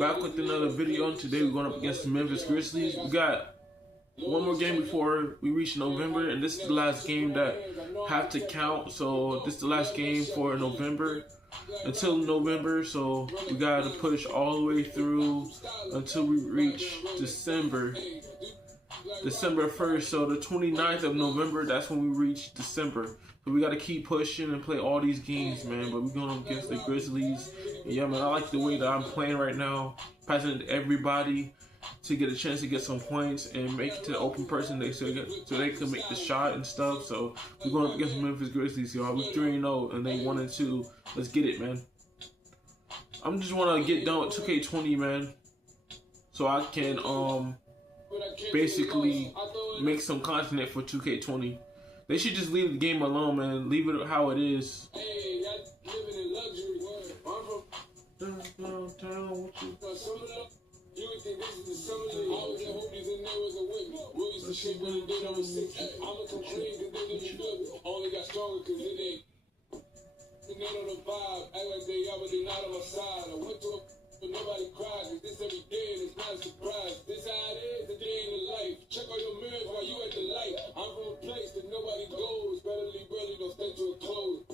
back with another video, and today we're going up against the Memphis Grizzlies. We got one more game before we reach November, and this is the last game that have to count. So this is the last game for November, until November. So we got to push all the way through until we reach December 1st. So the 29th of November, that's when we reach December. So we got to keep pushing and play all these games, man. But we're going up against the Grizzlies. And yeah, man, I like the way that I'm playing right now, passing to everybody to get a chance to get some points and make it to the open person so they can make the shot and stuff. So we're going up against the Memphis Grizzlies, y'all. We're 3-0 and they 1-2. Let's get it, man. I'm just want to get done with 2K20, man, so I can basically make some content for 2K20. They should just leave the game alone, man. Leave it how it is. You would think this is the summer league. I was in hoodies and there was a win. Willies the shit when they did over 6. I'ma complain cause they didn't feel it. Only got stronger cause it ain't. And they on the vibe. Act like they are, but they not on my side. I went to a but nobody cries. Cause this every day and it's not a surprise. This how it is, the day in the life. Check all your mirrors while you at the light. I'm from a place that nobody goes. Better leave early, don't stay to a close.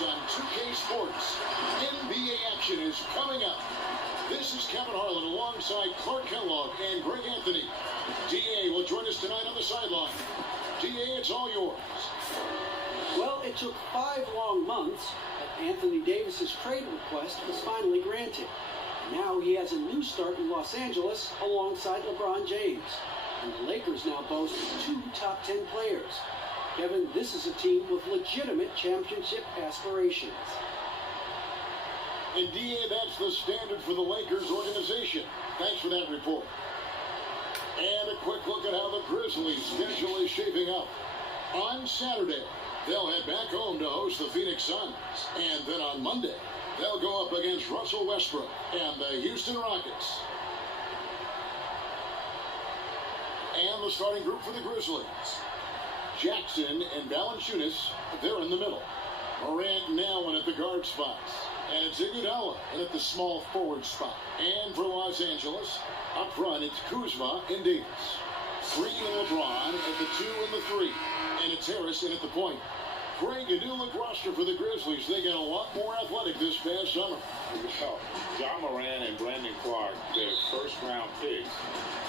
On 2K Sports, NBA action is coming up. This is Kevin Harlan alongside Clark Kellogg and Greg Anthony. DA will join us tonight on the sideline. DA, it's all yours. Well, it took 5 long months, but Anthony Davis's trade request was finally granted. Now he has a new start in Los Angeles alongside LeBron James. And the Lakers now boast 2 top 10 players. Kevin, this is a team with legitimate championship aspirations. And DA, that's the standard for the Lakers organization. Thanks for that report. And a quick look at how the Grizzlies' schedule is shaping up. On Saturday, they'll head back home to host the Phoenix Suns. And then on Monday, they'll go up against Russell Westbrook and the Houston Rockets. And the starting group for the Grizzlies: Jackson and Valanciunas, they're in the middle. Morant now in at the guard spots. And it's Iguodala in at the small forward spot. And for Los Angeles, up front, it's Kuzma and Davis. Green and LeBron at the 2 and the 3. And it's Harris in at the point. Greg, a new look roster for the Grizzlies. They got a lot more athletic this past summer. Well, John Moran and Brandon Clark, their first-round picks,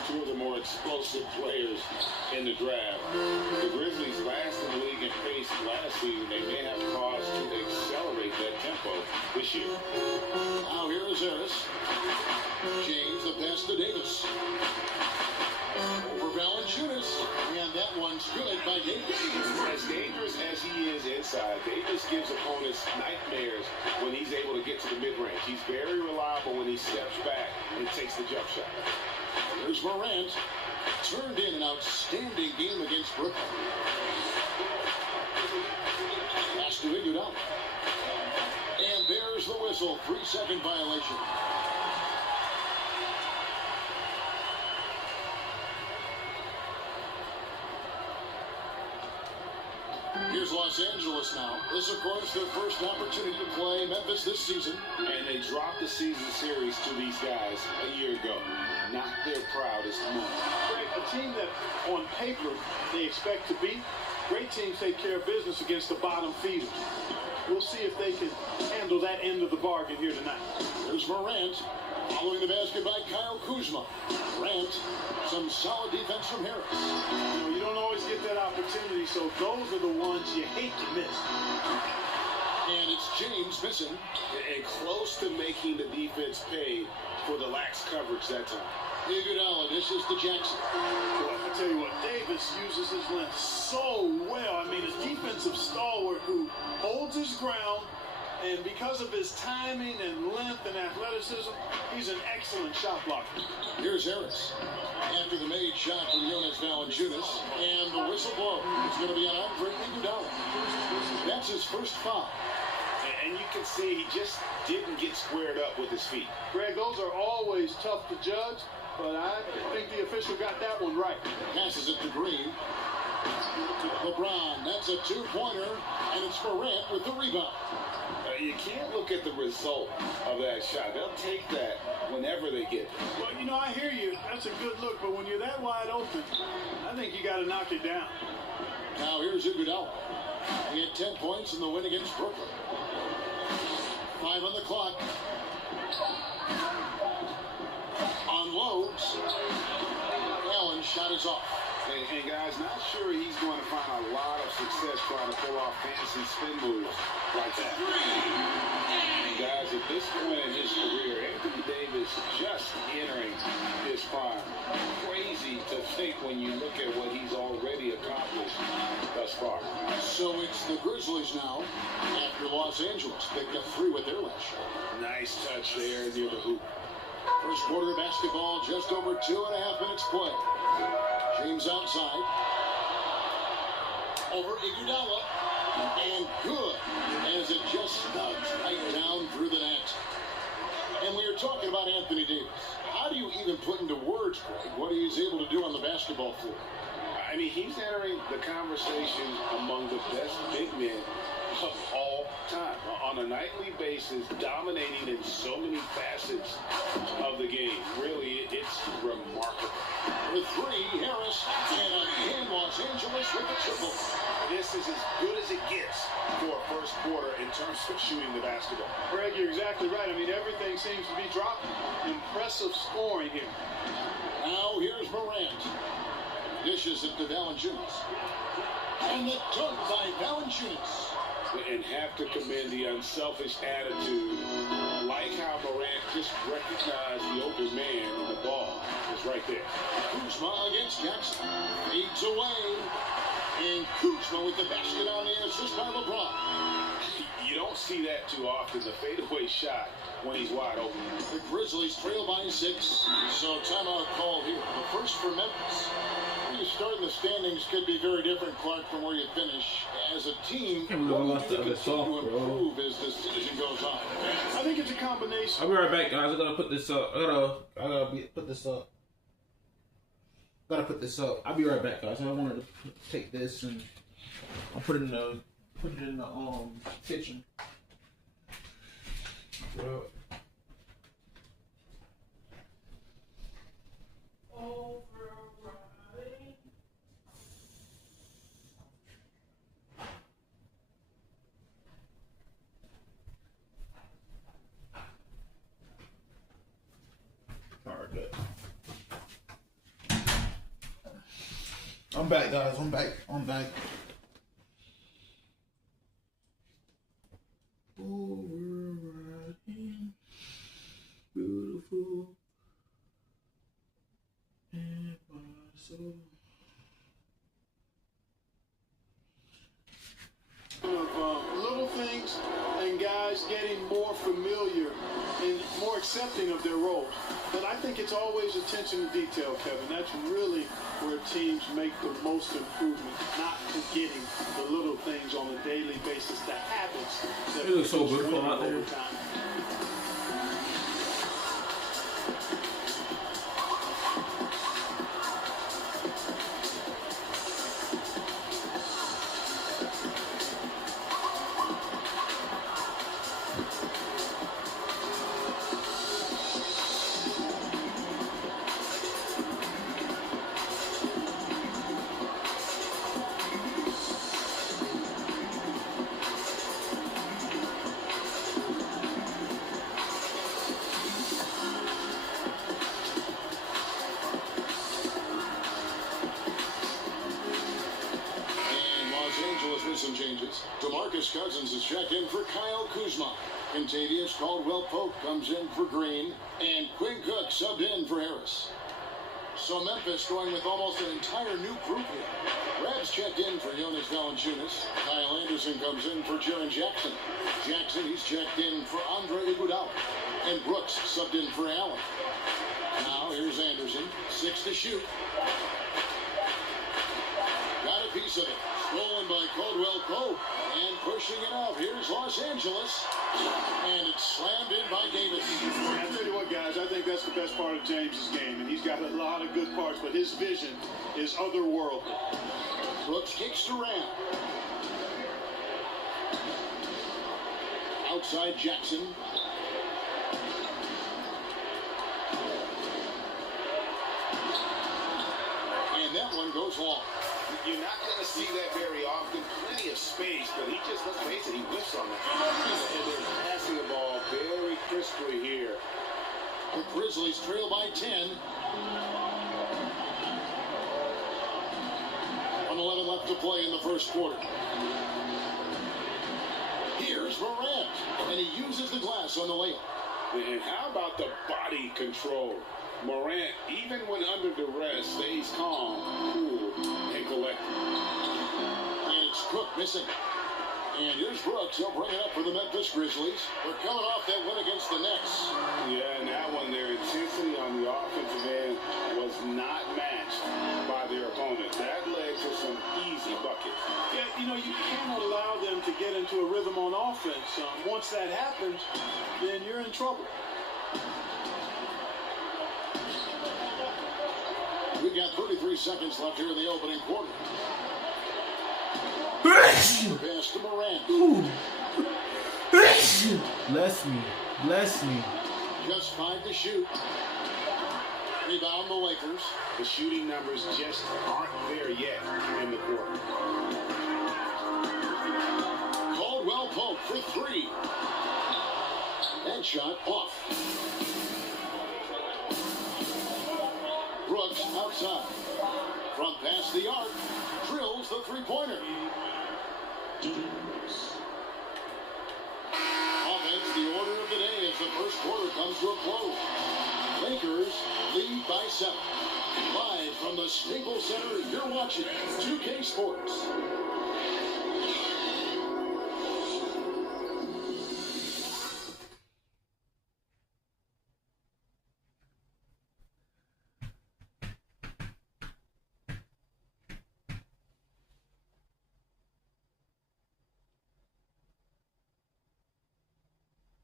two of the more explosive players in the draft. The Grizzlies last in the league in pace last season. They may have cause to accelerate that tempo this year. Now here is Harris. James, the pass to Davis. Over Valanciunas, and that one's good by Davis. As dangerous as he is inside, Davis gives opponents nightmares when he's able to get to the mid-range. He's very reliable when he steps back and takes the jump shot. There's Morant. Turned in an outstanding game against Brooklyn. Pass to Iguodala. And there's the whistle. 3-second violation. Here's Los Angeles now. This, of course, their first opportunity to play Memphis this season. And they dropped the season series to these guys a year ago. Not their proudest moment. Greg, a team that on paper they expect to beat, great teams take care of business against the bottom feeders. We'll see if they can handle that end of the bargain here tonight. There's Morant. Following the basket by Kyle Kuzma. Morant, some solid defense from Harris. You know, you don't always get that opportunity, so those are the ones you hate to miss. And it's James missing. And close to making the defense pay for the lax coverage that time. Iguodala dishes to Jackson. Well, I tell you what, Davis uses his length so well. I mean, a defensive stalwart who holds his ground, and because of his timing and length and athleticism, he's an excellent shot blocker. Here's Harris. After the made shot from Jonas Valanciunas, and the whistle blows. It's going to be on Andre Iguodala. That's his first foul. And you can see he just didn't get squared up with his feet. Greg, those are always tough to judge, but I think the official got that one right. Passes it to Green. LeBron, that's a two-pointer, and it's Morant with the rebound. You can't look at the result of that shot. They'll take that whenever they get it. Well, you know, I hear you. That's a good look, but when you're that wide open, I think you got to knock it down. Now here's Iguodala. He had 10 points in the win against Brooklyn. 5 on the clock. Unloads. Allen's shot is off. And guys, not sure he's going to find a lot of success trying to pull off fancy spin moves like that. And guys, at this point in his career, Anthony Davis just entering his prime. Crazy to think when you look at what he's already accomplished thus far. So it's the Grizzlies now, after Los Angeles picked up 3 with their last shot. Nice touch there near the hoop. First quarter of basketball, just over 2.5 minutes play. James outside. Over Iguodala. And good, as it just snugs right down through the net. And we were talking about Anthony Davis. How do you even put into words, Greg, what he's able to do on the basketball floor? I mean, he's entering the conversation among the best big men of all time. On a nightly basis, dominating in so many facets of the game. Really, it's remarkable. With 3, Harris, and again Los Angeles with the triple. This is as good as it gets for a first quarter in terms of shooting the basketball. Greg, you're exactly right. I mean, everything seems to be dropping. Impressive scoring here. Now here's Morant. Dishes it to Valanciunas. And the dunk by Valanciunas. And have to commend the unselfish attitude, like how Morant just recognized the open man and the ball is right there. Kuzma against Jackson. Fades away. And Kuzma with the basket on the assist by LeBron. You don't see that too often, the fadeaway shot when he's wide open. The Grizzlies trail by 6, so timeout call here. The first for Memphis. Where you start in the standings could be very different, Clark, from where you finish. As a team, what do you continue to improve as the season goes on? I think it's a combination. I'll be right back, guys. I gotta put this up. Put this up. Gotta put this up. I'll be right back, guys. I wanted to take this and I'll put it in the kitchen. Well. I'm back, guys. I'm back. Oh, we're riding beautiful and my soul. Of little things and guys getting more familiar and more accepting of their roles. But I think it's always attention to detail, Kevin. That's really where teams make the most improvement, not forgetting the little things on a daily basis, the habits that It looks so beautiful out there. over time. Some changes. DeMarcus Cousins is checked in for Kyle Kuzma. Contavious Caldwell-Pope comes in for Green. And Quinn Cook subbed in for Harris. So Memphis going with almost an entire new group here. Reds checked in for Jonas Valanciunas. Kyle Anderson comes in for Jaren Jackson. Jackson, he's checked in for Andre Iguodala. And Brooks subbed in for Allen. Now here's Anderson. 6 to shoot. Got a piece of it. Stolen by Caldwell-Pope, and pushing it out. Here's Los Angeles, and it's slammed in by Davis. I tell you what, guys, I think that's the best part of James's game, and he's got a lot of good parts, but his vision is otherworldly. Brooks kicks to Ram. Outside Jackson. And that one goes long. You're not going to see that very often. Plenty of space, but he just, let's face it, he whiffs on that. And they're passing the ball very crisply here. The Grizzlies trail by 10. 1:11 left to play in the first quarter. Here's Morant, and he uses the glass on the layup. And how about the body control? Morant, even when under duress, stays calm, cool, and collected. And it's Cook missing. And here's Brooks. He'll bring it up for the Memphis Grizzlies. They're coming off that win against the Nets. Yeah, and that one, their intensity on the offensive end was not matched by their opponent. That led to some easy buckets. Yeah, you know, you can't allow them to get into a rhythm on offense. Once that happens, then you're in trouble. We've got 33 seconds left here in the opening quarter. Bless Pass to Morant. me. Just 5 to shoot. Rebound the Lakers. The shooting numbers just aren't there yet in the quarter. Caldwell-Pope for 3. And shot off. Brooks outside. From past the arc. Drills the three-pointer. Offense, the order of the day as the first quarter comes to a close. Lakers lead by 7. Live from the Staples Center, you're watching 2K Sports.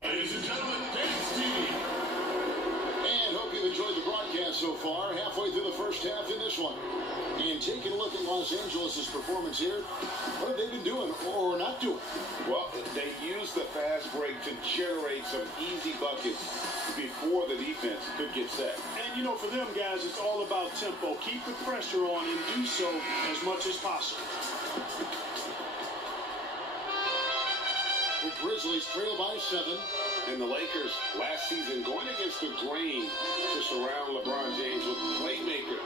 Ladies and gentlemen, dance team. And hope you've enjoyed the broadcast so far. Halfway through the first half in this one. And taking a look at Los Angeles' performance here, what have they been doing or not doing? Well, they used the fast break to generate some easy buckets before the defense could get set. And, you know, for them guys, it's all about tempo. Keep the pressure on and do so as much as possible. The Grizzlies trail by 7. And the Lakers last season going against the grain to surround LeBron James with playmakers,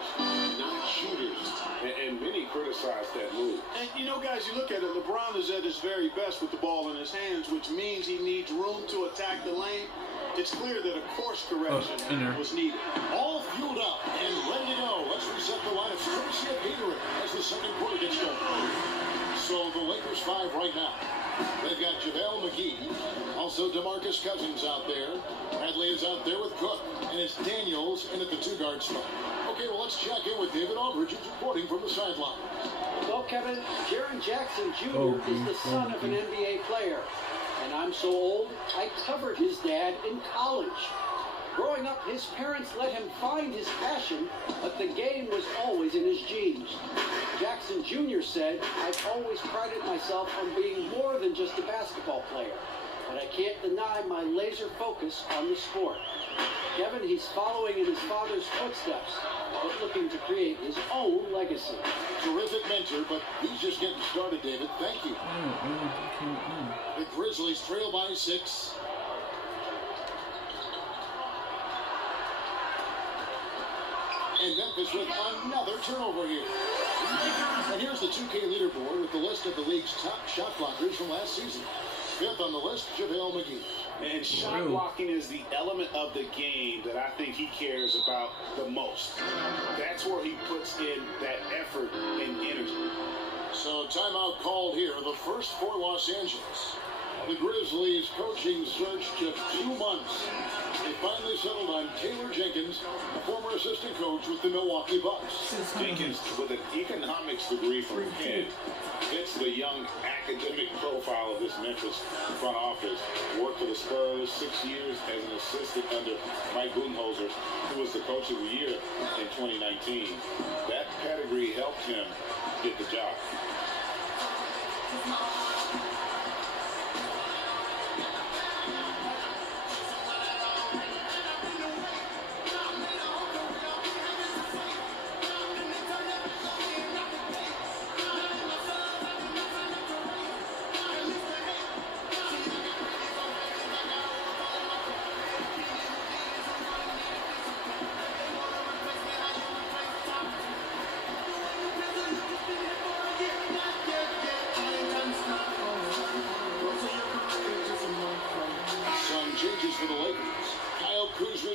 not shooters. And many criticized that move. And, you know, guys, you look at it, LeBron is at his very best with the ball in his hands, which means he needs room to attack the lane. It's clear that a course correction was needed. All fueled up and ready to go. Let's reset the lineups. Courtesy of Gatorade as the second quarter gets started. So the Lakers 5 right now. They've got JaVale McGee. Also DeMarcus Cousins out there. Bradley is out there with Cook. And it's Daniels in at the 2-guard spot. Okay, well, let's check in with David Aldridge, who's reporting from the sideline. Well, Kevin, Jaren Jackson Jr. is the son of an NBA player. And I'm so old, I covered his dad in college. Growing up, his parents let him find his passion, but the game was always in his genes. Jackson Jr. said, I've always prided myself on being more than just a basketball player, but I can't deny my laser focus on the sport. Kevin, he's following in his father's footsteps, but looking to create his own legacy. Terrific mentor, but he's just getting started, David. Thank you. The Grizzlies trail by 6. And Memphis with another turnover here. And here's the 2K leaderboard with the list of the league's top shot blockers from last season. 5th on the list, JaVale McGee. And shot blocking is the element of the game that I think he cares about the most. That's where he puts in that effort and energy. So timeout called here, the first for Los Angeles. The Grizzlies coaching search took 2 months. They finally settled on Taylor Jenkins, a former assistant coach with the Milwaukee Bucks. Jenkins, with an economics degree from Penn, fits the young academic profile of this Memphis front office. Worked for the Spurs 6 years as an assistant under Mike Budenholzer, who was the coach of the year in 2019. That pedigree helped him get the job.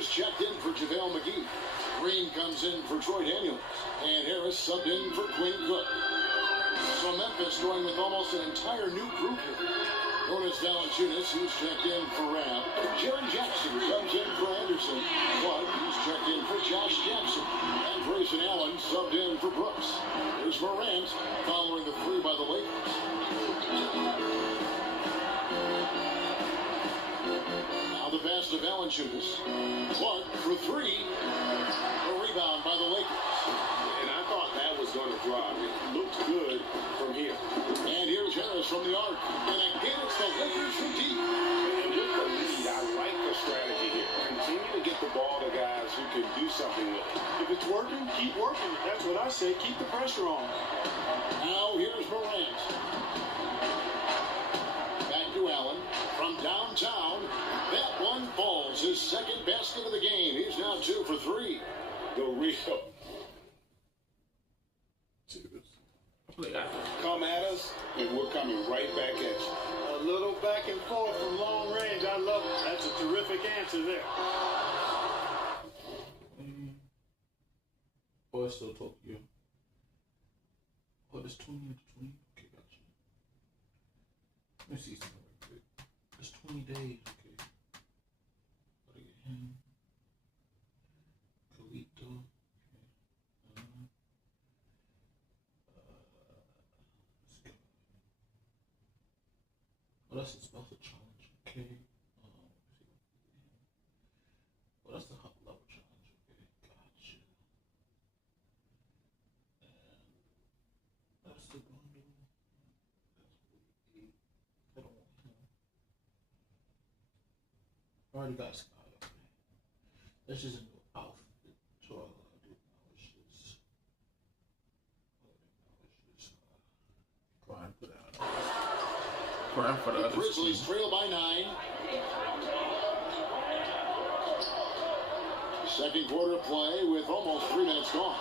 Checked in for JaVale McGee. Green comes in for Troy Daniels. And Harris subbed in for Quinn Cook. So Memphis going with almost an entire new group here. Jonas Valanciunas, who's checked in for Rab. Jaren Jackson comes in for Anderson. Clark, who's checked in for Josh Jackson. And Grayson Allen subbed in for Brooks. Here's Morant following the 3 by the Lakers. The pass to Valanciunas. Clark for 3. A rebound by the Lakers. And I thought that was going to drop. It looked good from here. And here's Harris from the arc. And again, it's the Lakers from deep. And with the lead, I like the strategy here. Continue to get the ball to guys who can do something with it. If it's working, keep working. That's what I say. Keep the pressure on. Now here's Morant. Back to Allen from downtown. That one falls. His second basket of the game. He's now 2 for 3. The real. Come at us, and we're coming right back at you. A little back and forth from long range. I love it. That's a terrific answer there. Oh, it's still Tokyo. Oh, it's 20 to 20. Okay, gotcha. Let me see something real quick. It's 20 days. Okay. Gotta get him. Kalito. Okay. Let's go. Oh, that's a special challenge. Okay. Oh, that's the hot level challenge. Okay, gotcha. And that's the bundle. That's 48. I don't want him. I already got Sky. Okay. That's just a new outfit. So all I do now is just grind for that. scoring for the other Grizzlies team. trail by 9. Second quarter of play with almost 3 minutes gone.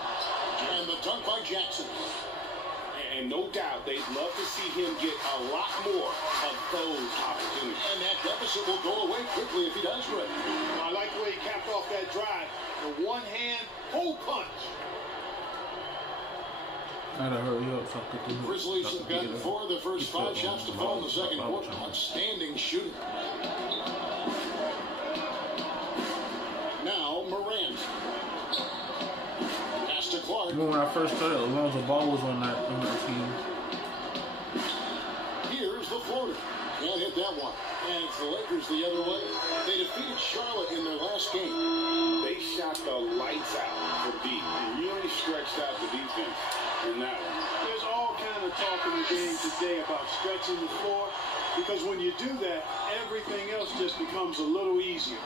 And the dunk by Jackson. And no doubt they'd love to see him get a lot more of those opportunities. And that deficit will go away quickly if he does great. I like the way he capped off that drive. The one-hand hole punch. Gotta hurry up so I could do it. Grizzlies have gotten 4 of the first 5 shots to fall in the second quarter. Outstanding shooting. Now Morant. Pass to Clark. Remember when I first started, Alonzo Ball was on that team. Here's the floater. Can't hit that one. And it's the Lakers the other way. They defeated Charlotte in their last game. They shot the lights out for deep. Really stretched out the defense in that one. There's all kind of talk in the game today about stretching the floor, because when you do that, everything else just becomes a little easier.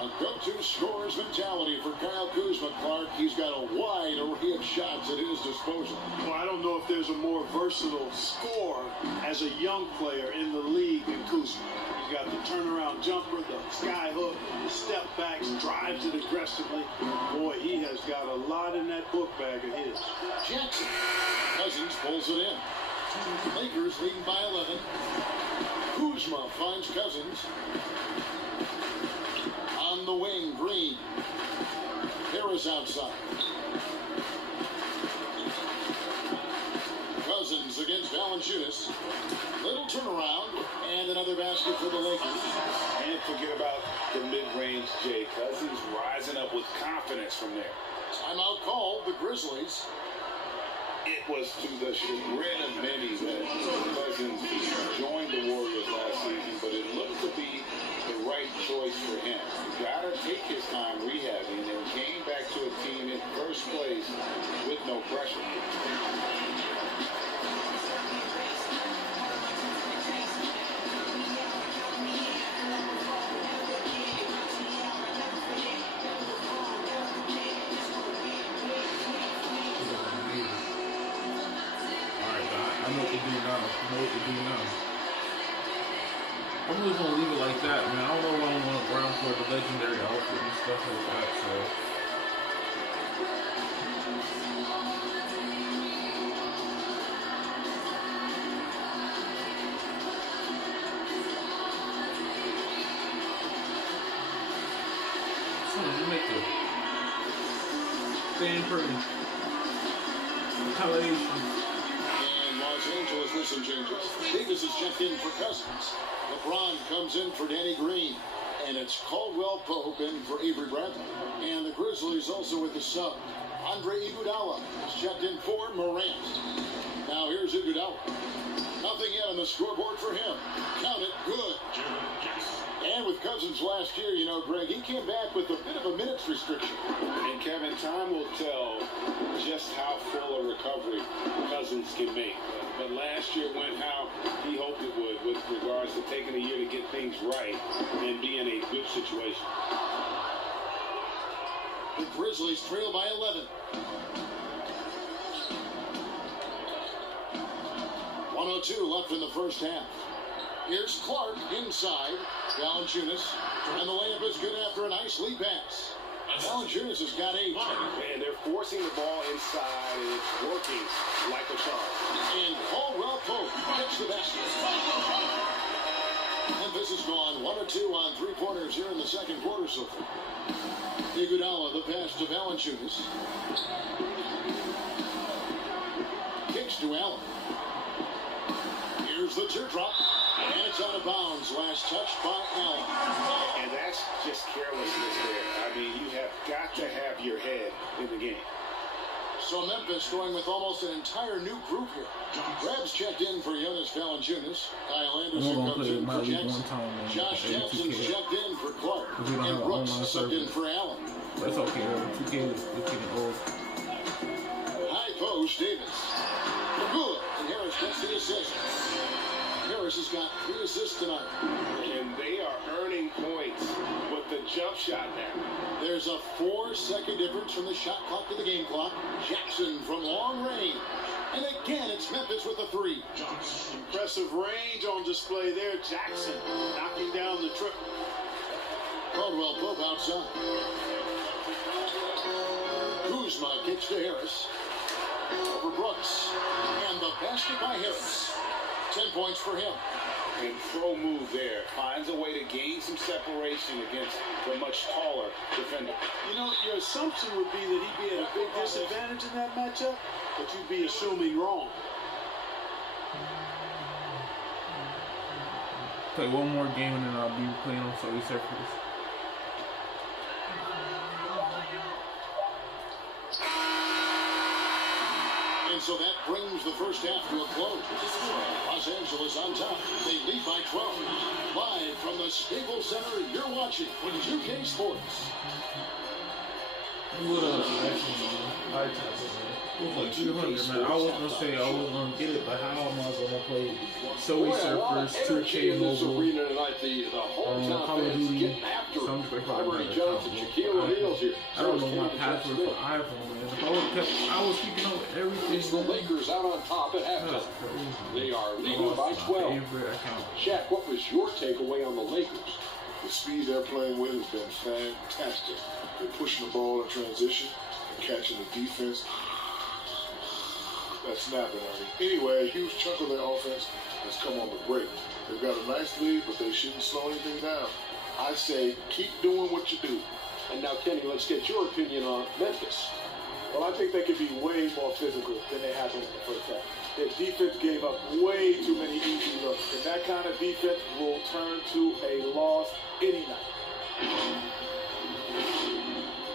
A go-to scorer's mentality for Kyle Kuzma. Clark, he's got a wide array of shots at his disposal. Well, I don't know if there's a more versatile scorer as a young player in the league than Kuzma. He's got the turnaround jumper, the sky hook, the step backs, drives it aggressively. Boy, he has got a lot in that book bag of his. Jackson. Cousins pulls it in. Lakers leading by 11. Kuzma finds Cousins. On the wing, Green. Harris outside. Cousins against Valanciunas. Little turnaround, and another basket for the Lakers. And forget about the mid-range Jay. Cousins rising up with confidence from there. Timeout called, the Grizzlies. It was to the chagrin of many that Cousins joined the Warriors last season, but it looked to be the right choice for him. He got to take his time rehabbing and came back to a team in first place with no pressure. I'm just gonna leave it like that, man. I don't know why I'm on the ground for the legendary outfit and stuff like that, so. You make it. Staying pretty. Retaliation. And Los Angeles with some changes. Davis is checked in for Cousins. LeBron comes in for Danny Green. And it's Caldwell Pope in for Avery Bradley. And the Grizzlies also with the sub. Andre Iguodala is checked in for Morant. Now here's Iguodala. Nothing yet on the scoreboard for him. Count it, good. And with Cousins last year, you know, Greg, he came back with a bit of a minutes restriction. And Kevin, time will tell just how full a recovery Cousins can make. But last year went how he hoped it would with regards to taking a year to get things right and be in a good situation. The Grizzlies trail by 11. 1:02 left in the first half. Here's Clark inside. Valanciunas. And the layup is good after a nice lead pass. Valanciunas has got 8. And they're forcing the ball inside, and it's working like a charm. And Caldwell Pope gets the basket. Memphis has gone 1 or 2 on 3-pointers here in the second quarter so far. Iguodala, the pass to Valanciunas. Kicks to Allen. Here's the teardrop. And it's out of bounds. Last touch by Allen. And that's just carelessness there. I mean, you have got to have your head in the game. So Memphis going with almost an entire new group here. Grabs checked in for Jonas Valanciunas. Kyle Anderson comes in for Jackson. Josh Jackson's checked in for Clark. And Brooks subbed in for Allen. That's okay. 2K is getting old. High post, Davis. Good. And Harris gets the assist. Harris has got 3 assists tonight. And they are earning points with the jump shot now. There's a 4-second difference from the shot clock to the game clock. Jackson from long range. And again, it's Memphis with a three. Impressive range on display there. Jackson knocking down the triple. Caldwell Pope outside. Kuzma kicks to Harris. Over Brooks. And the basket by Harris. 10 points for him. And throw move there. Finds a way to gain some separation against the much taller defender. You know, your assumption would be that he'd be at a big disadvantage in that matchup, but you'd be assuming wrong. Play one more game and then I'll be playing on Subway Surfers. And so that brings the first half to a close. Los Angeles on top. They lead by 12. Live from the Staples Center, you're watching 2K Sports. What up, man? It was like 200, man. I was gonna say I was gonna get it, but how am I gonna play Subway Surfers, 2K Mobile, Call of Duty, some I don't know my password for iPhone, man. If I was keeping up with everything. The Lakers out on top at halftime. They are leading by 12. Shaq, what was your takeaway on the Lakers? The speed they're playing with has been fantastic. They're pushing the ball in transition and catching the defense. That's snapping at me. Anyway, a huge chunk of their offense has come on the break. They've got a nice lead, but they shouldn't slow anything down. I say keep doing what you do. And now, Kenny, let's get your opinion on Memphis. Well, I think they could be way more physical than they have been in the first half. Their defense gave up way too many easy looks, and that kind of defense will turn to a loss any night.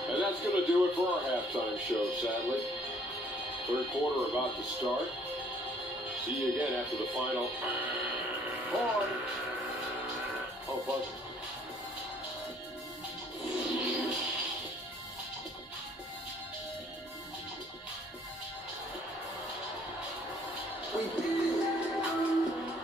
And that's going to do it for our halftime show, sadly. Third quarter about to start. See you again after the final. Hard. Oh, buzzer.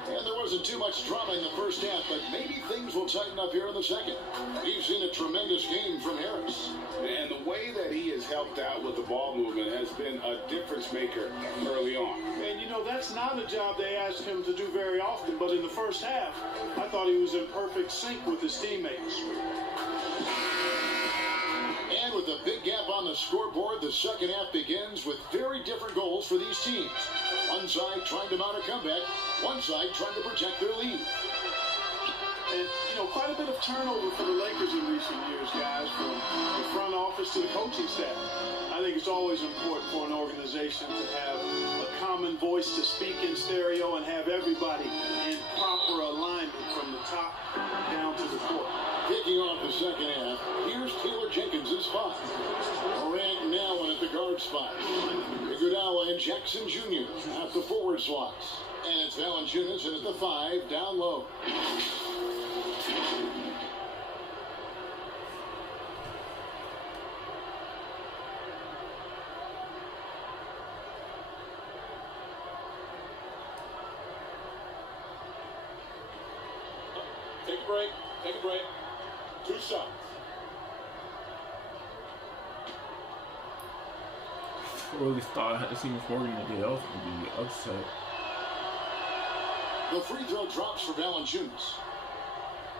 And there wasn't too much drama in the first half, but maybe things will tighten up here in the second. We've seen a tremendous game from Harris. And the way that he has helped out with the ball movement has been a difference maker early on. And, you know, that's not a job they asked him to do very often, but in the first half, I thought he was in perfect sync with his teammates. And with a big gap on the scoreboard, the second half begins with very different goals for these teams. One side trying to mount a comeback, one side trying to protect their lead. And, you know, quite a bit of turnover for the Lakers in recent years, guys, from the front office to the coaching staff. I think it's always important for an organization to have a common voice to speak in stereo and have everybody in proper alignment from the top down to the court. Kicking off the second half, here's Taylor Jenkins' five. Morant now in at the guard spot. Iguodala and Jackson Jr. at the forward slots. And it's Valanciunas in at the 5, down low. Take a break. Take a break. 2 shots. I really thought I had to see Miss Morgan today. I was going to be upset. The free throw drops for Valanciunas.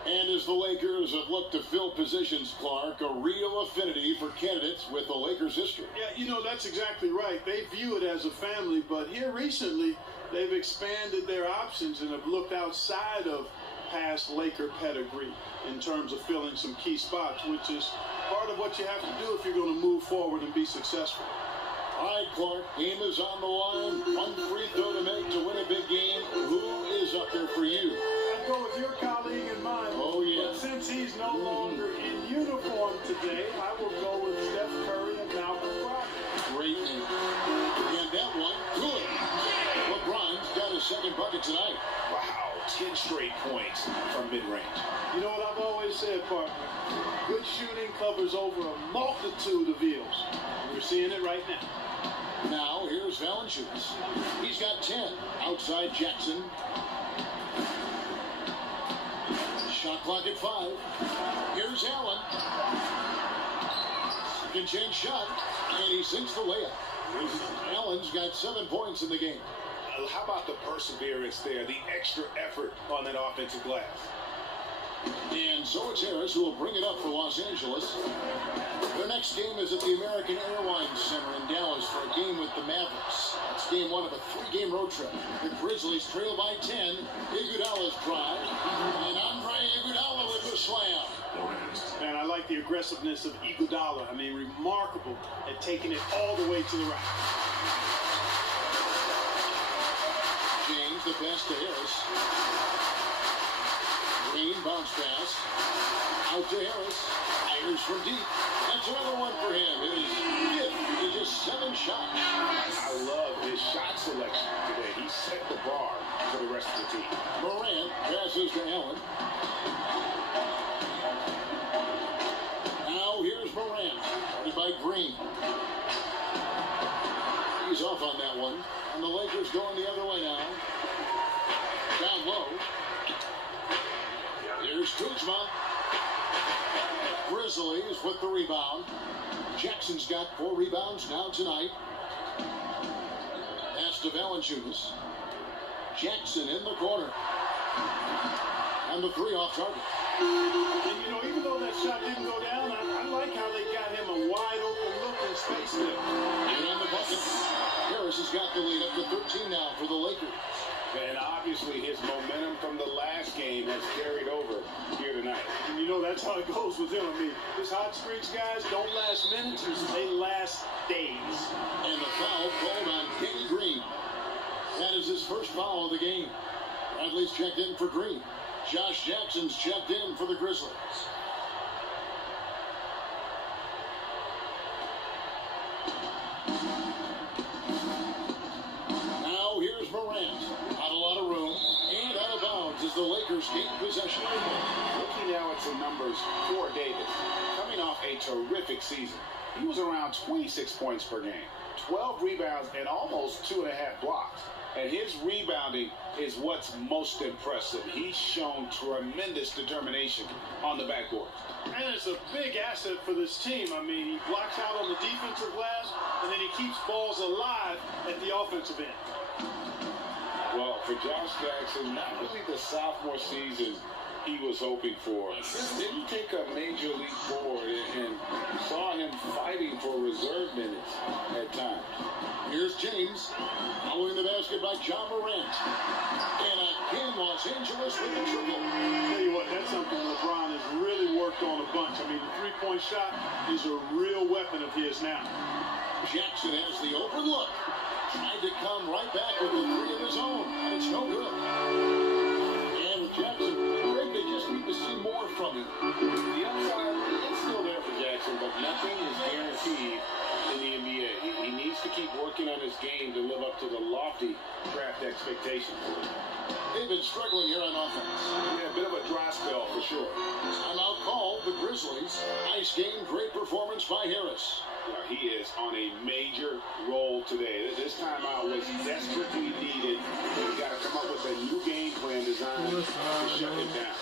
And as the Lakers have looked to fill positions, Clark, a real affinity for candidates with the Lakers' history. Yeah, you know, that's exactly right. They view it as a family, but here recently, they've expanded their options and have looked outside of past Laker pedigree in terms of filling some key spots, which is part of what you have to do if you're going to move forward and be successful. All right, Clark, game is on the line. One free throw to make to win a big game. Who is up there for you? I'd go with your colleague and mine. Oh, yeah. But since he's no longer in uniform today, I will go with Steph Curry and Malcolm Brogdon. Great name. And that one, good. LeBron's got his second bucket tonight. Wow, 10 straight points from mid-range. You know what I've always said, partner? Good shooting covers over a multitude of ills. We're seeing it right now. Now, here's Valanciunas. He's got 10. Outside Jackson. Shot clock at 5. Here's Allen. Second chance shot. And he sinks the layup. Allen's got 7 points in the game. How about the perseverance there, the extra effort on that offensive glass? And so it's Harris who will bring it up for Los Angeles. Their next game is at the American Airlines Center in Dallas for a game with the Mavericks. That's game one of a 3-game road trip. The Grizzlies trail by 10. Iguodala's drive. And Andre Iguodala with the slam. Man, I like the aggressiveness of Iguodala. I mean, remarkable at taking it all the way to the right. James, the pass to Harris. Green, bounce pass. Out to Harris. Fires from deep. That's another one for him. His fifth in just 7 shots. I love his shot selection today. He set the bar for the rest of the team. Morant passes to Allen. Now here's Morant. Guarded by Green. He's off on that one. And the Lakers going the other way now. Down low. Here's Kuzma. Grizzlies with the rebound. Jackson's got 4 rebounds now tonight. Pass to Valanciunas. Jackson in the corner. And the 3 off target. And, you know, even though that shot didn't go down, I like how they got him a wide open look in space there. And on the bucket, Harris has got the lead up to 13 now for the Lakers. And obviously his momentum from the last game has carried over here tonight. And you know, that's how it goes with him. I mean, his hot streaks, guys, don't last minutes, they last days. And the foul called on Kenny Green. That is his first foul of the game. Bradley's checked in for Green. Josh Jackson's checked in for the Grizzlies. Now here's Morant. Not a lot of room. And out of bounds as the Lakers gain possession. Looking now at some numbers for Davis. Coming off a terrific season. He was around 26 points per game, 12 rebounds, and almost 2.5 blocks. And his rebounding is what's most impressive. He's shown tremendous determination on the backboard. And it's a big asset for this team. I mean, he blocks out on the defensive glass, and then he keeps balls alive at the offensive end. Well, for Josh Jackson, not really the sophomore season he was hoping for. Just didn't take a major leap forward and saw him fighting for reserve minutes at times. Here's James. Following the basket by John Morant. And again, Los Angeles with the triple. Tell you what, that's something LeBron has really worked on a bunch. I mean, the three-point shot is a real weapon of his now. Jackson has the open look. Tried to come right back with the 3 of his own. And it's no good. And with Jackson, Greg, they just need to see more from him. The upside is still there for Jackson, but nothing is guaranteed in the NBA. He needs to keep working on his game to live up to the lofty draft expectations. They've been struggling here on offense. Yeah, a bit of a dry spell for sure. Timeout called the Grizzlies. Nice game, great performance by Harris. Yeah, he is on a major role today. This timeout was desperately needed. He's got to come up with a new game plan designed to shut it down.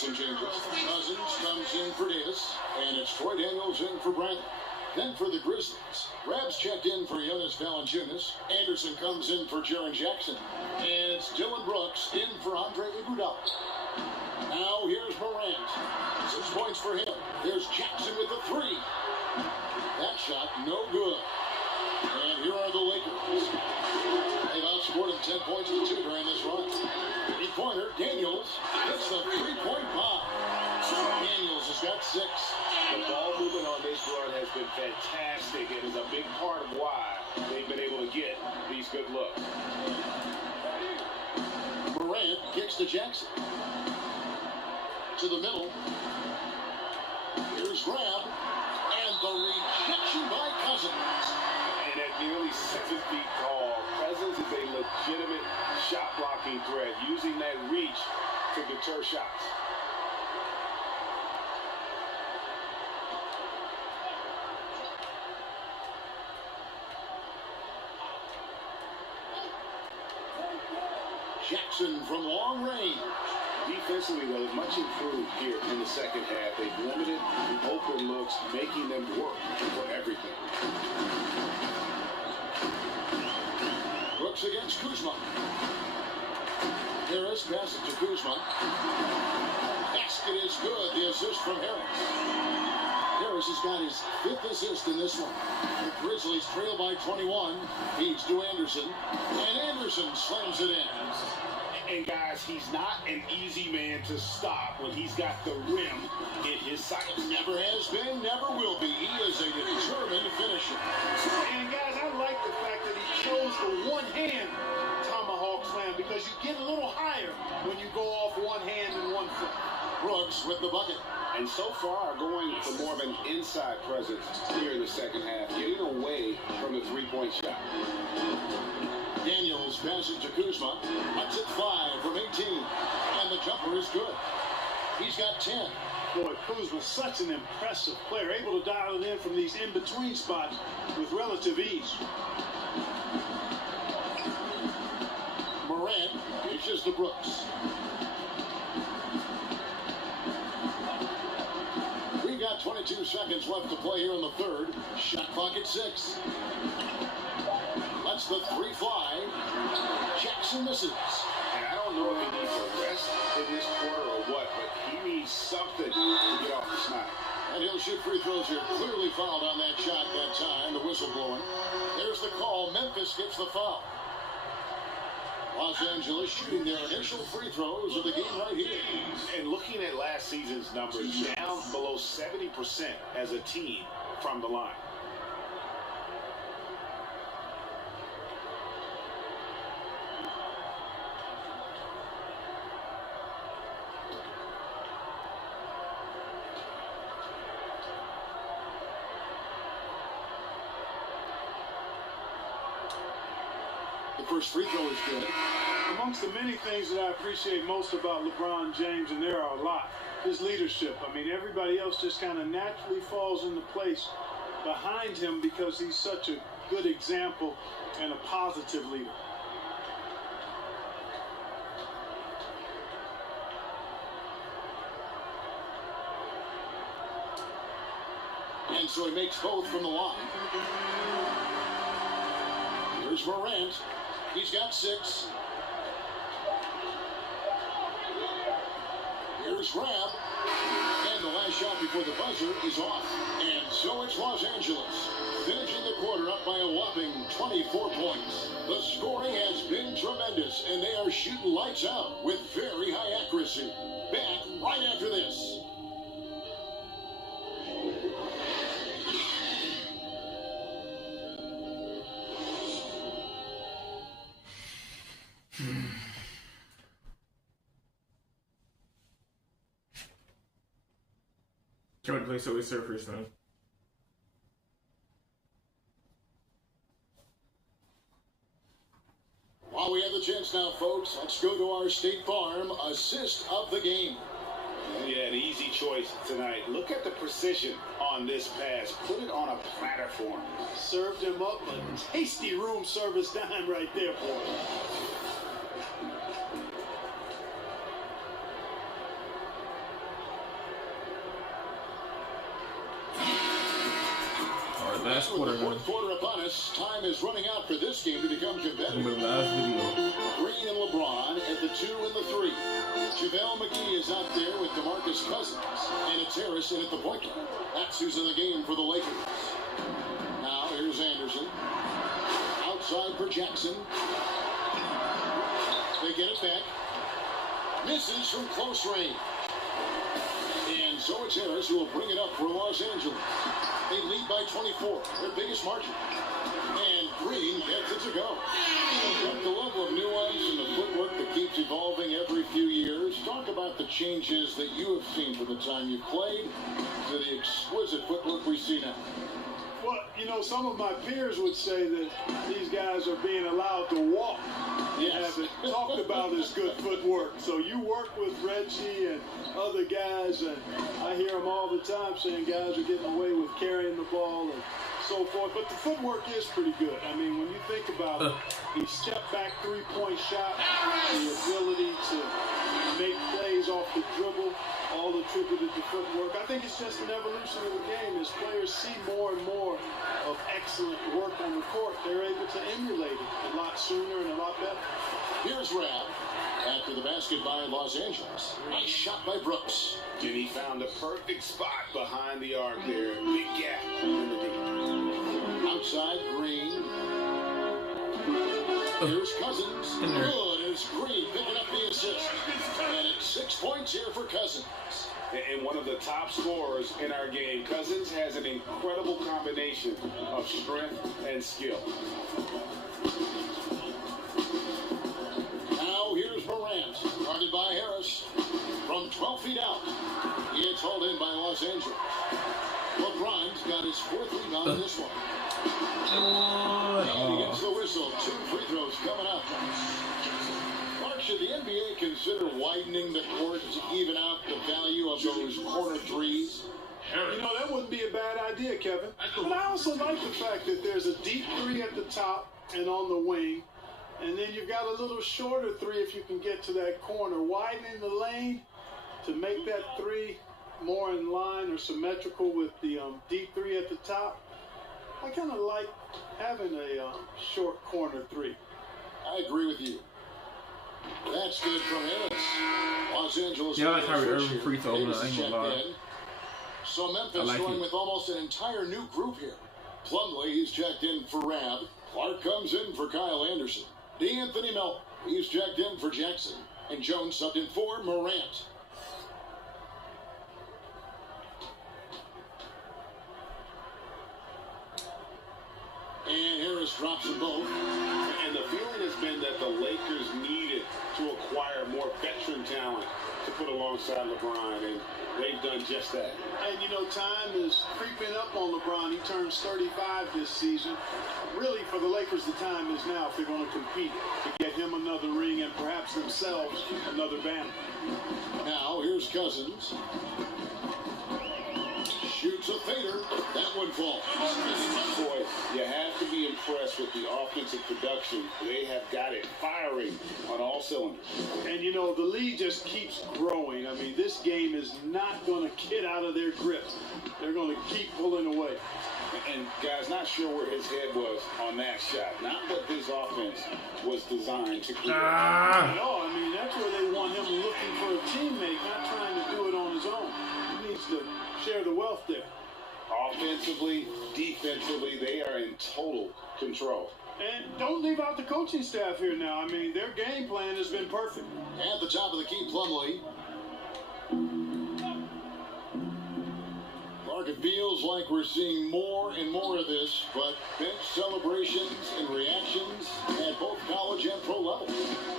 Cousins comes in for Davis, and it's Troy Daniels in for Bradley. Then for the Grizzlies, Rabs checked in for Jonas Valanciunas. Anderson comes in for Jaren Jackson, and it's Dylan Brooks in for Andre Iguodala. Now here's Morant. 6 points for him. Here's Jackson with the 3. That shot no good. And here are the Lakers. They've outscored them 10 points to 2 during this run. Three-pointer, Daniels hits the three-point bomb. Daniels has got 6. The ball movement on this run has been fantastic and is a big part of why they've been able to get these good looks. Morant kicks to Jackson. To the middle. Here's grab. And the rejection by Cousins. And at nearly 7 feet tall, Cousins is a legitimate shot-blocking threat, using that reach to deter shots. Jackson from long range. Defensively, though, much improved here in the second half. They've limited the open looks, making them work for everything. Brooks against Kuzma. Harris passes to Kuzma. Basket is good. The assist from Harris. Harris has got his 5th assist in this one. The Grizzlies trail by 21. Feeds to Anderson. And Anderson slams it in. And guys, he's not an easy man to stop when he's got the rim in his sights. Never has been, never will be. He is a determined finisher. And guys, I like the fact that he chose the one-hand tomahawk slam because you get a little higher when you go off one hand and one foot. Brooks with the bucket. And so far, going for more of an inside presence here in the second half, getting away from the three-point shot. Daniels passes to Kuzma. Puts it 5 from 18. And the jumper is good. He's got 10. Boy, Kuzma's such an impressive player, able to dial it in from these in-between spots with relative ease. Morant reaches to Brooks. We've got 22 seconds left to play here in the third. Shot clock at 6. Lets the 3 fly. Jackson misses. And I don't know if he needs a rest in this quarter or what, but he needs something to get off the snide. And he'll shoot free throws here. Clearly fouled on that shot that time. The whistle blowing. There's the call. Memphis gets the foul. Los Angeles shooting their initial free throws of the game right here. And looking at last season's numbers, down below 70% as a team from the line. The first free throw is good. Amongst the many things that I appreciate most about LeBron James, and there are a lot, his leadership. I mean, everybody else just kind of naturally falls into place behind him because he's such a good example and a positive leader. And so he makes both from the line. Here's Morant. He's got 6. Here's grab. And the last shot before the buzzer is off. And so it's Los Angeles, finishing the quarter up by a whopping 24 points. The scoring has been tremendous, and they are shooting lights out with very high accuracy. Back right after this. Can't wait to play Subway Surfers, man. While we have the chance now, folks, let's go to our State Farm assist of the game. Yeah, an easy choice tonight. Look at the precision on this pass. Put it on a platter for him. Served him up a tasty room service dime right there for him. Last quarter, man. Fourth quarter upon us. Time is running out for this game to become competitive. The last video. Green and LeBron at the 2 and the 3. JaVale McGee is out there with DeMarcus Cousins. And it's Harrison at the point guard. That's who's in the game for the Lakers. Now here's Anderson. Outside for Jackson. They get it back. Misses from close range. And so it's Harris who will bring it up for Los Angeles. They lead by 24, their biggest margin. And Green gets it to go. But the level of nuance and the footwork that keeps evolving every few years. Talk about the changes that you have seen from the time you played to the exquisite footwork we see now. Well, you know, some of my peers would say that these guys are being allowed to walk. Yes. Haven't talked about as good footwork. So you work with Reggie and other guys, and I hear them all the time saying guys are getting away with carrying the ball and so forth. But the footwork is pretty good. I mean, when you think about it, the step-back three-point shot, the ability to make plays off the dribble, all attributed to footwork. I think it's just an evolution of the game. As players see more and more of excellent work on the court, they're able to emulate it a lot sooner and a lot better. Here's Rab. After the basket by Los Angeles. Nice shot by Brooks. And he found the perfect spot behind the arc there. Big gap in the deep. Outside, Green. Here's Cousins. Good. It's Green picking up the assist. And it's 6 points here for Cousins. And one of the top scorers in our game. Cousins has an incredible combination of strength and skill. Now here's Morant. Guarded by Harris. From 12 feet out. He gets hauled in by Los Angeles. LeBron's got his fourth rebound in this one. And he gets the whistle. 2 free throws coming up. Mark, should the NBA consider widening the court to even out the value of those corner threes? You know, that wouldn't be a bad idea, Kevin. But I also like the fact that there's a deep three at the top and on the wing. And then you've got a little shorter three if you can get to that corner. Widening the lane to make that three more in line or symmetrical with the deep three at the top. I kind of like having a short corner three. I agree with you. That's good from Harris. Los Angeles. Yeah, I like Kyrie Irving free throw. I ain't gonna lie. So Memphis like going it. with almost an entire new group here. Plumlee, he's checked in for Rab. Clark comes in for Kyle Anderson. D'Anthony Melton, he's checked in for Jackson. And Jones subbed in for Morant. And Harris drops them both. And the feeling has been that the Lakers needed to acquire more veteran talent to put alongside LeBron, and they've done just that. And, you know, time is creeping up on LeBron. He turns 35 this season. Really, for the Lakers, the time is now if they're going to compete to get him another ring and perhaps themselves another banner. Now, here's Cousins. Shoots a fader. That one falls. Boy, you have to be impressed with the offensive production. They have got it firing on all cylinders. And, you know, the league just keeps growing. I mean, this game is not going to get out of their grip. They're going to keep pulling away. And, guys, not sure where his head was on that shot. Not what his offense was designed to create. No, I mean, that's where they want him looking for a teammate, not trying to do it on his own. He needs to share the wealth there. Offensively, defensively, they are in total control. And don't leave out the coaching staff here now. I mean, their game plan has been perfect. At the top of the key, Plumlee. Clark, it feels like we're seeing more and more of this, but bench celebrations and reactions at both college and pro level.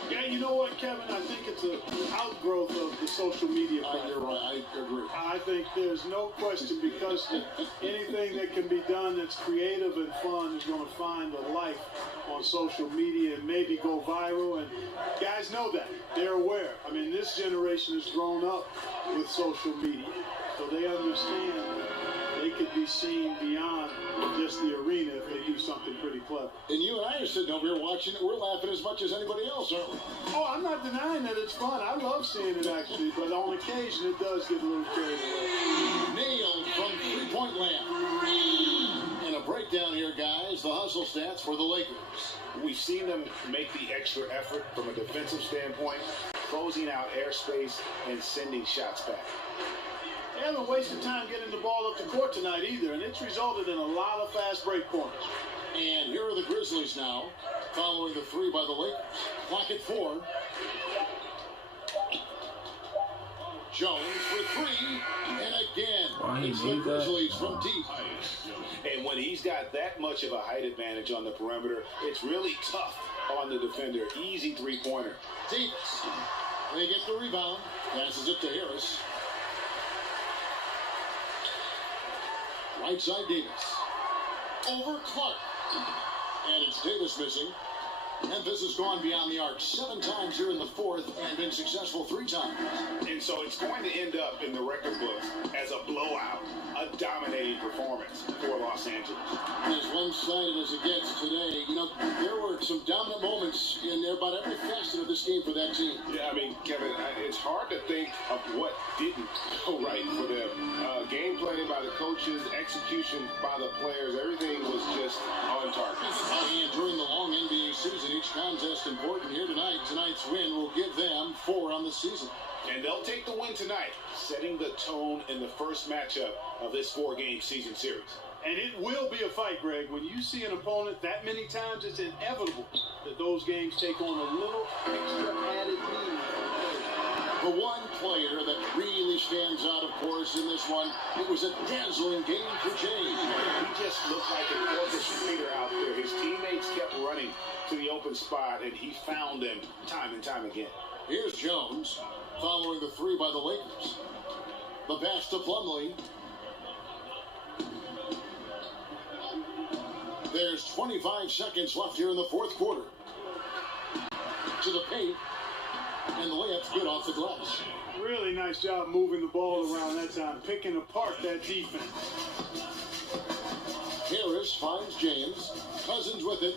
Yeah, you know what, Kevin? I think it's an outgrowth of the social media platform. You're right. I agree. I think there's no question, because anything that can be done that's creative and fun is going to find a life on social media and maybe go viral. And guys know that. They're aware. I mean, this generation has grown up with social media, so they understand they could be seen beyond just the arena if they do something pretty clever. And you and I are sitting over here watching it. We're laughing as much as anybody else, aren't we? Oh, I'm not denying that it's fun. I love seeing it, actually, but on occasion it does get a little carried away. Nailed from three-point land. And a breakdown here, guys. The hustle stats for the Lakers. We've seen them make the extra effort from a defensive standpoint, closing out airspace and sending shots back. They haven't wasted time getting the ball up the court tonight either, and it's resulted in a lot of fast break corners. And here are the Grizzlies now, following the three by the Lakers. Clock at 4. Jones for three, and again, Wow, he it's the made that? Grizzlies from deep. And when he's got that much of a height advantage on the perimeter, it's really tough on the defender. Easy three-pointer. Davis, they get the rebound, passes it to Harris. Right side Davis, over Clark, and it's Davis missing. Memphis has gone beyond the arc 7 times here in the fourth and been successful 3 times. And so it's going to end up in the record books as a blowout, a dominating performance for Los Angeles. As one-sided as it gets today, there were some dominant moments in there about every facet of this game for that team. Yeah, I mean, Kevin, it's hard to think of what didn't go right for them. Game planning by the coaches, execution by the players, everything was just on target. And during the long NBA season, each contest important here tonight. Tonight's win will give them 4 on the season. And they'll take the win tonight, setting the tone in the first matchup of this 4-game season series. And it will be a fight, Greg. When you see an opponent that many times, it's inevitable that those games take on a little extra added meaning. The one player that really stands out, of course, in this one, it was a dazzling game for James. He just looked like an orchestrator out there. His teammates kept running to the open spot, and he found them time and time again. Here's Jones, following the 3 by the Lakers. The pass to Plumlee. There's 25 seconds left here in the fourth quarter. To the paint, and the layup's good off the glass. Really nice job moving the ball around that time, picking apart that defense. Harris finds James. Cousins with it.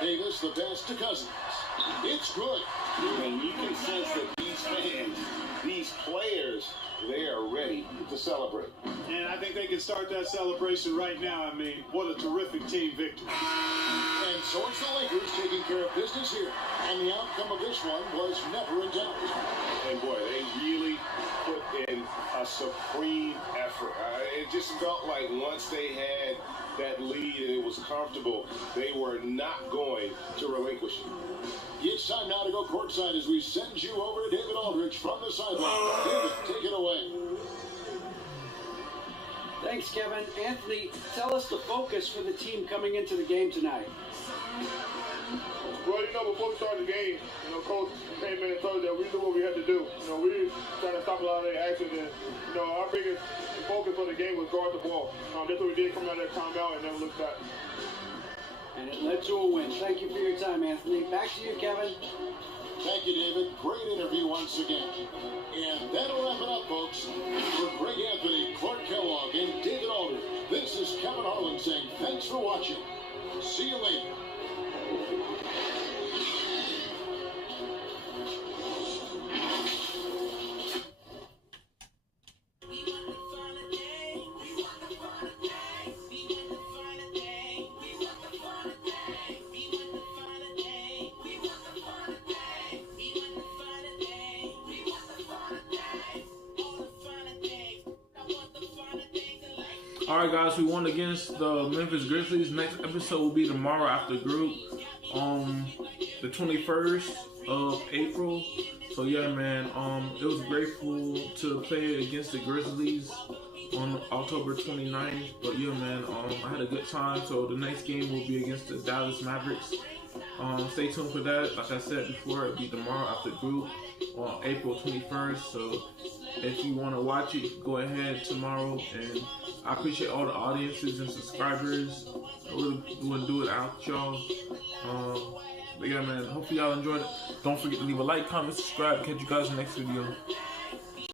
Davis, the pass to Cousins. It's good. And you can sense that these fans, these players, they are ready to celebrate. And I think they can start that celebration right now. I mean, what a terrific team victory. And so it's the Lakers taking care of business here. And the outcome of this one was never in doubt. And boy, they really put in a supreme effort. It just felt like once they had that lead and it was comfortable, they were not going to relinquish it. It's time now to go courtside as we send you over to David Aldridge from the sideline. David, take it away. Thanks, Kevin. Anthony, tell us the focus for the team coming into the game tonight. Well, before we started the game, Coach came in and told us that we knew what we had to do. We were trying to stop a lot of their actions, and, our biggest focus for the game was guard the ball. That's what we did coming out of that timeout and never looked back. And it led to a win. Thank you for your time, Anthony. Back to you, Kevin. Thank you, David. Great interview once again. And that'll wrap it up, folks. For Greg Anthony, Clark Kellogg, and David Aldridge, this is Kevin Harlan saying thanks for watching. See you later. Alright guys, we won against the Memphis Grizzlies. Next episode will be tomorrow after group, the 21st of April. So yeah, man, it was grateful to play against the Grizzlies on October 29th. But yeah, man, I had a good time. So the next game will be against the Dallas Mavericks. Stay tuned for that. Like I said before, it'll be tomorrow after group on April 21st. So if you want to watch it, go ahead tomorrow. And I appreciate all the audiences and subscribers. I really wouldn't do it without y'all. But yeah, man, hopefully y'all enjoyed it. Don't forget to leave a like, comment, subscribe. Catch you guys in the next video.